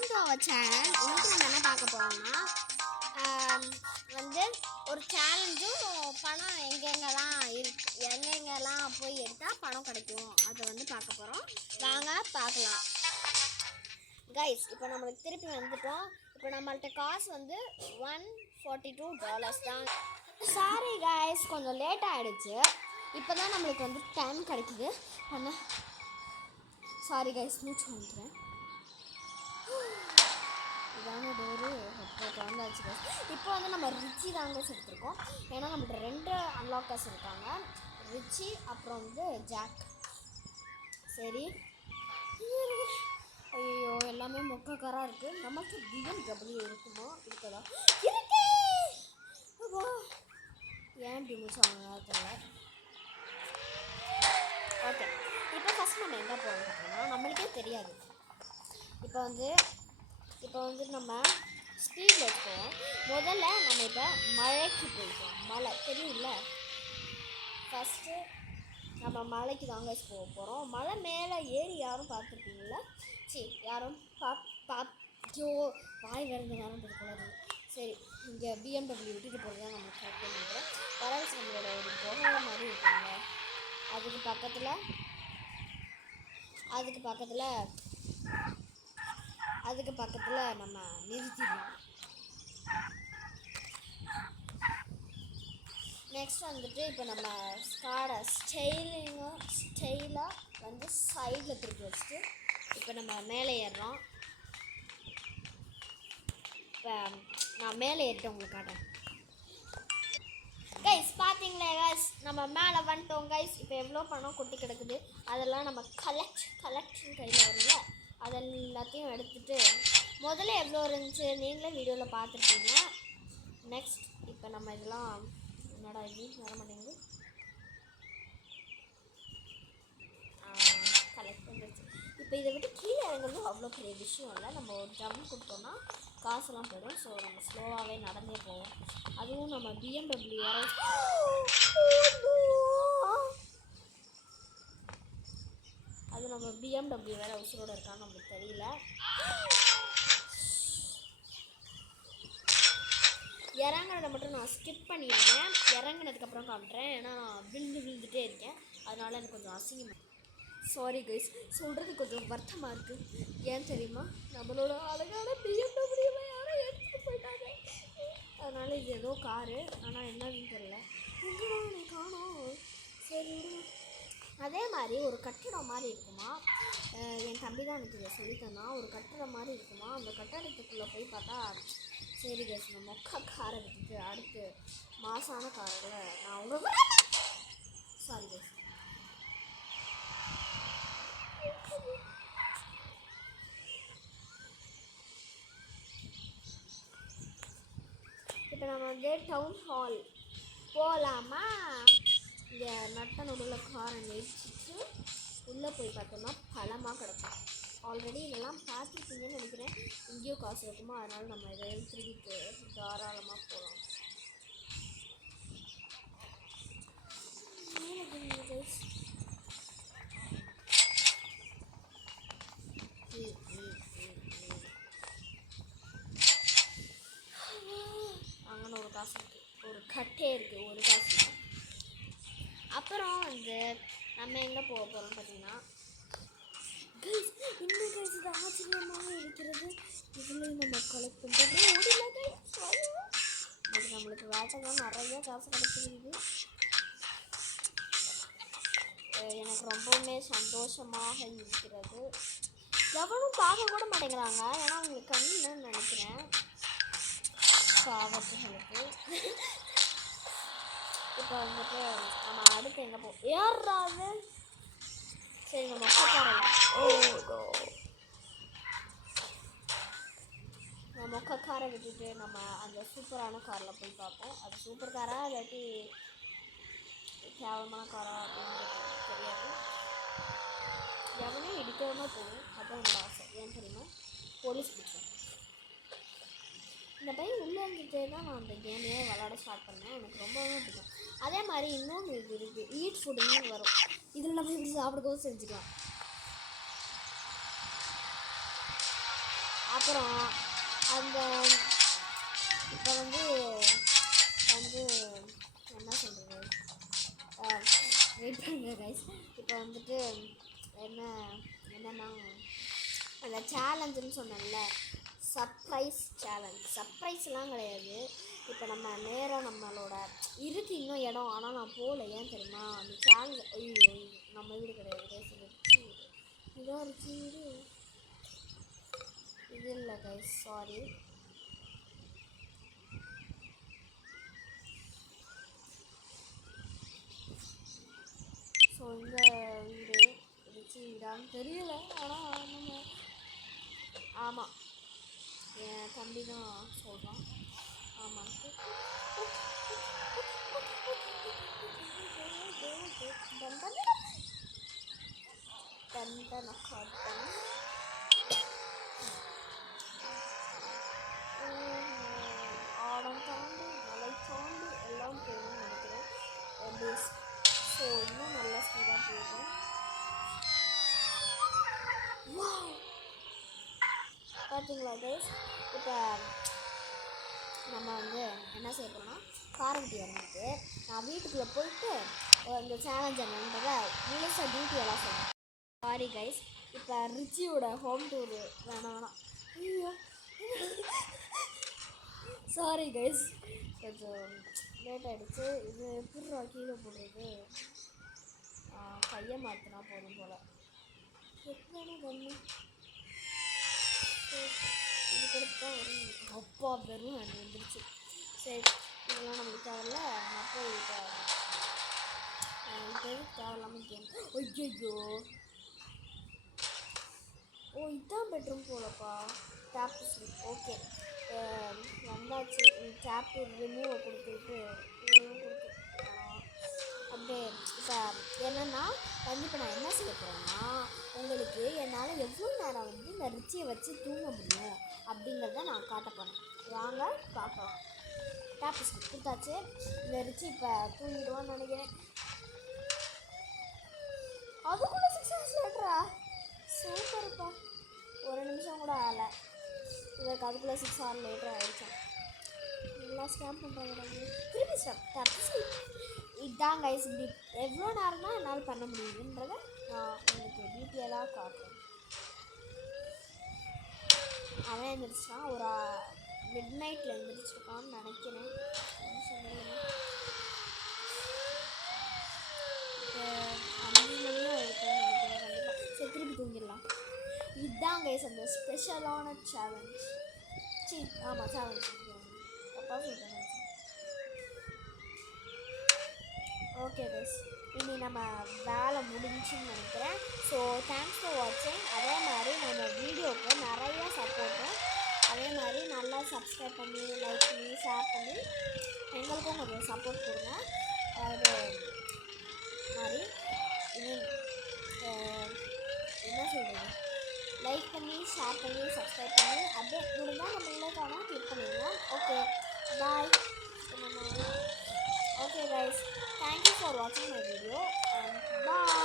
Welcome to our channel. இன்னைக்கு நம்ம என்ன பார்க்க போறோம்னா வந்து ஒரு சேலஞ்சும் பணம் எங்கெங்கெல்லாம் போய் எடுத்தால் பணம் கிடைக்கும் அதை வந்து பார்க்க போகிறோம். வாங்க பார்க்கலாம் கைஸ். இப்போ நம்மளுக்கு திருப்பி வந்துட்டோம். இப்போ நம்மள்ட்ட காசு வந்து $142 தான். சாரி கைஸ், கொஞ்சம் லேட் ஆகிடுச்சு. இப்போ தான் நம்மளுக்கு வந்து டைம் கிடைக்குது பண்ண. சாரி கைஸ், மூச்சு வாங்கிக்கிறேன். இதாங்க டோரு திறந்தாச்சு கைஸ். இப்போ வந்து நம்ம ரிச்சி தாங்க எடுத்துருக்கோம். ஏன்னா நம்மள்ட்ட 2 அன்லாக்கர்ஸ் இருக்காங்க, ரிச்சி அப்புறம் வந்து ஜாக். சரி, ஐயோ எல்லாமே மொக்கக்காராக இருக்குது. நமக்கு BMW இருக்குமா? இருக்குதா? இருக்கு. ஏன் இப்படி மூச்சு வாங்க தெரியல. ஓகே, இப்போ ஃபஸ்ட் நம்ம எங்கே போகிறோம் பார்த்தீங்கன்னா நம்மளுக்கே தெரியாது. இப்போ வந்து நம்ம ஸ்பீடில் இருக்கோம். முதல்ல நம்ம இப்போ மழைக்கு போய்ப்போம். மழை தெரியும்ல, ஃபஸ்ட்டு நம்ம மலைக்கு தாங்க போக போகிறோம். மலை மேலே ஏறி யாரும் பார்த்துருப்பீங்கள? யாரும் ஐயோ வாய் வருது நேரம் இருக்கக்கூடாது. சரி, இங்கே BMW விட்டுட்டு போகிறது தான் நம்ம கரெக்டாக நினைக்கிறேன். பரவாயில்ல, நம்மளோட ஒரு குகை மாதிரி இருக்குங்க. அதுக்கு பக்கத்தில் நம்ம நிறுத்திடலாம். நெக்ஸ்ட் வந்துட்டு இப்போ நம்ம காடை ஸ்டைலாக வந்து சைடில் திருப்பி வச்சுட்டு இப்போ நம்ம மேலே ஏறுறோம். இப்போ நான் மேலே ஏறிட்டு உங்களுக்கு காட்டுறேன் கைஸ். பார்த்தீங்களே கைஸ், நம்ம மேலே வந்துட்டோம் கைஸ். இப்போ எவ்வளோ பணம் கொட்டி கிடக்குது அதெல்லாம் நம்ம கலெக்ஷன் கையில் வரும்ல, அதெல்லாத்தையும் எடுத்துகிட்டு முதல்ல எவ்வளோ இருந்துச்சு நீங்களே வீடியோவில் பார்த்துருப்பீங்க. நெக்ஸ்ட் இப்போ நம்ம இதெல்லாம் என்னடா இது வர மாட்டேங்குது, கலெக்ட் பண்ணிடுச்சு. இப்போ இதை விட்டு கீழே இறங்குறது அவ்வளோ பெரிய விஷயம் இல்லை. நம்ம ஒரு ஜம்ப் கொடுத்தோம்னா காசுலாம் போயிடும். ஸோ நம்ம ஸ்லோவாகவே நடந்தே போவோம். அதுவும் நம்ம BMW வேறு உசுரோடு இருக்கான்னு நம்மளுக்கு தெரியல. இறங்குறத மட்டும் நான் ஸ்கிப் பண்ணிடுறேன். இறங்குனதுக்கப்புறம் காட்டுறேன். ஏன்னா நான் விழுந்துகிட்டே இருக்கேன், அதனால எனக்கு கொஞ்சம் அசிங்கமாக. சாரி கைஸ், சொல்கிறது கொஞ்சம் வருத்தமாக இருக்குது. ஏன் தெரியுமா? நம்மளோட அழகான BMW யாரும் எடுத்துகிட்டு போயிட்டாங்க. அதனால் இது ஏதோ காரு, ஆனால் என்னன்னு தெரியல. எங்கேதான் எனக்கு காணோம். சரி, அதே மாதிரி ஒரு கட்டடம் மாதிரி இருக்குமா. என் தம்பி தான் எனக்கு இதை சொல்லித்தந்தான். ஒரு கட்டடம் மாதிரி இருக்குமா. அந்த கட்டடத்துக்குள்ளே போய் பார்த்தா சரி கைஸ், இந்த மொக்கா காரை விட்டுட்டு அடுத்து மாசான காரில் நான் உங்களுக்கு சாரி கைஸ். இப்போ நம்ம வந்து டவுன் ஹால் போகலாமா? இங்கே நட்ட நடுவில் காரை நிறுத்திட்டு உள்ளே போய் பார்த்தோம்னா பழமாக கிடக்கும். ஆல்ரெடி இதெல்லாம் பார்த்துருப்பீங்கன்னு நினைக்கிறேன். எங்கேயோ காசு இருக்குமோ, அதனால் நம்ம இதை திருப்பிட்டு தாராளமாக போகலாம். அங்கே ஒரு காசு இருக்குது, ஒரு கட்டே இருக்குது, ஒரு காசு. அப்புறம் வந்து நம்ம எங்கே போக போகிறோம்னு பார்த்தீங்கன்னா இன்னும் கைஸ் இது ஆச்சரியமாக இருக்கிறது. இதுலேயும் நம்ம கலெக்ட் பண்ணுறது நம்மளுக்கு வேட்டைலாம் நிறைய காசு கிடைச்சிருக்கு. எனக்கு ரொம்பவுமே சந்தோஷமாக இருக்கிறது. எவனும் பார்க்க கூட மாட்டேங்கிறாங்க, ஏன்னா அவங்களுக்கு கண்ணுன்னு நினைக்கிறேன் பாவத்துகளுக்கு. இப்போ வந்துட்டு நம்ம அடுத்து எங்கே ஏறாது. சரி, நம்ம மொக்க காரை விட்டுட்டு நம்ம அந்த சூப்பரான காரில் போய் பார்ப்போம். அது சூப்பர் காரா இல்லாட்டி கேவலமான காரா அப்படின்னு தெரியாது. எவனே இடிக்காமல் போகும், அதுதான் என்னோட ஆசை. ஏன் தெரியுமா? போலீஸ் பிடிக்கும். இந்த பையன் உள்ளே இருந்துகிட்டே தான் நான் அந்த கேமையே விளாட ஸ்டார்ட் பண்ணேன். எனக்கு ரொம்பவே பிடிக்கும். அதே மாதிரி இன்னொன்று இது இருக்குது, ஈட் ஃபுட்டுன்னு வரும். இதில் நம்ம இப்படி சாப்பிடவும் செஞ்சுக்கலாம். அப்புறம் அந்த இப்போ வந்து வந்து என்ன சொல்கிறது, வெயிட் பண்ணுங்க கைஸ். இப்போ வந்துட்டு என்னென்னா அந்த சேலஞ்சுன்னு சொன்னேன்ல, சர்ப்ரைஸ்லாம் கிடையாது. இப்போ நம்ம நேராக நம்மளோட இருக்கு இன்னும் இடம், ஆனால் நான் போகல. ஏன் தெரியுமா, அந்த சேலஞ்ச் ஐயோ நம்ம வீடு கிடையாது கைஸ், இதாக இருக்கு வீடு, இது இல்லை கைஸ், சாரி. ஸோ இந்த வீடு வீடான்னு தெரியல, ஆனால் நம்ம ஆமாம் என் தம்பி தான் சொல்கிறான் ஆமான்ட்டு. ஆடம் தாண்டி மலை தாண்டி எல்லாம் போகணும்னு நினைக்கிறேன். ஸோ இன்னும் நல்லா ஸ்பீடாக போகும். பார்த்தீங்களா கைஸ், இப்போ நம்ம வந்து என்ன செய்ய போகிறோம்னா காரவட்டி இறங்கிட்டு நான் வீட்டுக்குள்ளே போயிட்டு இந்த சேலஞ்ச் என்னன்றதை முழுசாக டியூட்டியெல்லாம் சொல்கிறேன். சாரி கைஸ், இப்போ ரிச்சியோட ஹோம் டூர் வேணாம். ஐயோ சாரி கைஸ், கொஞ்சம் லேட் ஆகிடுச்சு. இது எப்படி கீழே போடுறது, கையை மாற்றினா போதும் போல். எத்தனை தண்ணி இது கொடுத்தா வரும். அப்பா வெறும் அது வந்துருச்சு. சரி, இதெல்லாம் நம்மளுக்கு தேவையில்ல. நான் போய் இப்போ தேவையில்லாமல் கேம். ஐயோ ஓ இதுதான் பெட்ரூம் போலப்பா. டேப் ஸ்லிப் ஓகே வந்தாச்சு. டேப்பு ரிமூவை கொடுத்துட்டு அப்படியே இப்போ என்னென்னா வந்து இப்போ நான் என்ன செய்ய போகிறேன்னா, உங்களுக்கு என்னால் எவ்வளோ நேரம் வந்து இந்த ரிச்சியை வச்சு தூங்க முடியும் அப்படிங்கிறத நான் காட்ட போகிறேன். வாங்க பார்க்கலாம். டேப் ஸ்லிப் கொடுத்தாச்சு. இந்த ரிச்சி இப்போ தூங்கிடுவான்னு நினைக்கிறேன். அதுக்குள்ளே 6 hours லேட்டரா, சூப்பர்ப்பா. ஒரு நிமிஷம் கூட ஆகலை, இதற்கு அதுக்குள்ளே 6 hours லேட்டர் ஆகிடுச்சேன். நல்லா ஸ்கேம் பண்ணுறாங்க. திருப்பி டேப் ஸ்லிப். இதுதான் கைஸ், இப்படி எவ்வளோ நேரம் தான் என்னால் பண்ண முடியுதுன்றதை நான் உங்களுக்கு டீட்டெயிலாக காட்டுறேன். அவன் எழுந்திரிச்சிட்டான், ஒரு மிட் நைட்டில் எழுந்திரிச்சிருக்கான்னு நினைக்கிறேன். 5 மணியாக இருக்குன்னு நினைக்கிறேன் கண்டிப்பாக. சரி திருப்பி தூங்கிடலாம். இதுதான் கைஸ் அந்த ஸ்பெஷலான சேலஞ்ச். ஆமாம் சேலஞ்ச் தப்பா சொல்கிறேன். ஓகே கைஸ், இனி நம்ம வேலை முடிஞ்சுன்னு நினைக்கிறேன். ஸோ தேங்க்ஸ் ஃபார் வாட்சிங். அதே மாதிரி நம்ம வீடியோவுக்கு நிறையா சப்போர்ட்டும், அதே மாதிரி நல்லா சப்ஸ்கிரைப் பண்ணி லைக் பண்ணி ஷேர் பண்ணி எங்களுக்கும் கொஞ்சம் சப்போர்ட் கொடுங்க. அது மாதிரி இனி என்ன சொல்கிறது, லைக் பண்ணி ஷேர் பண்ணி சப்ஸ்கிரைப் பண்ணி அப்படியே முடிஞ்சால் நம்ம இல்லைக்கான கிளிக் பண்ணிடுங்க. Okay bye. Okay guys, thank you for watching my video and bye.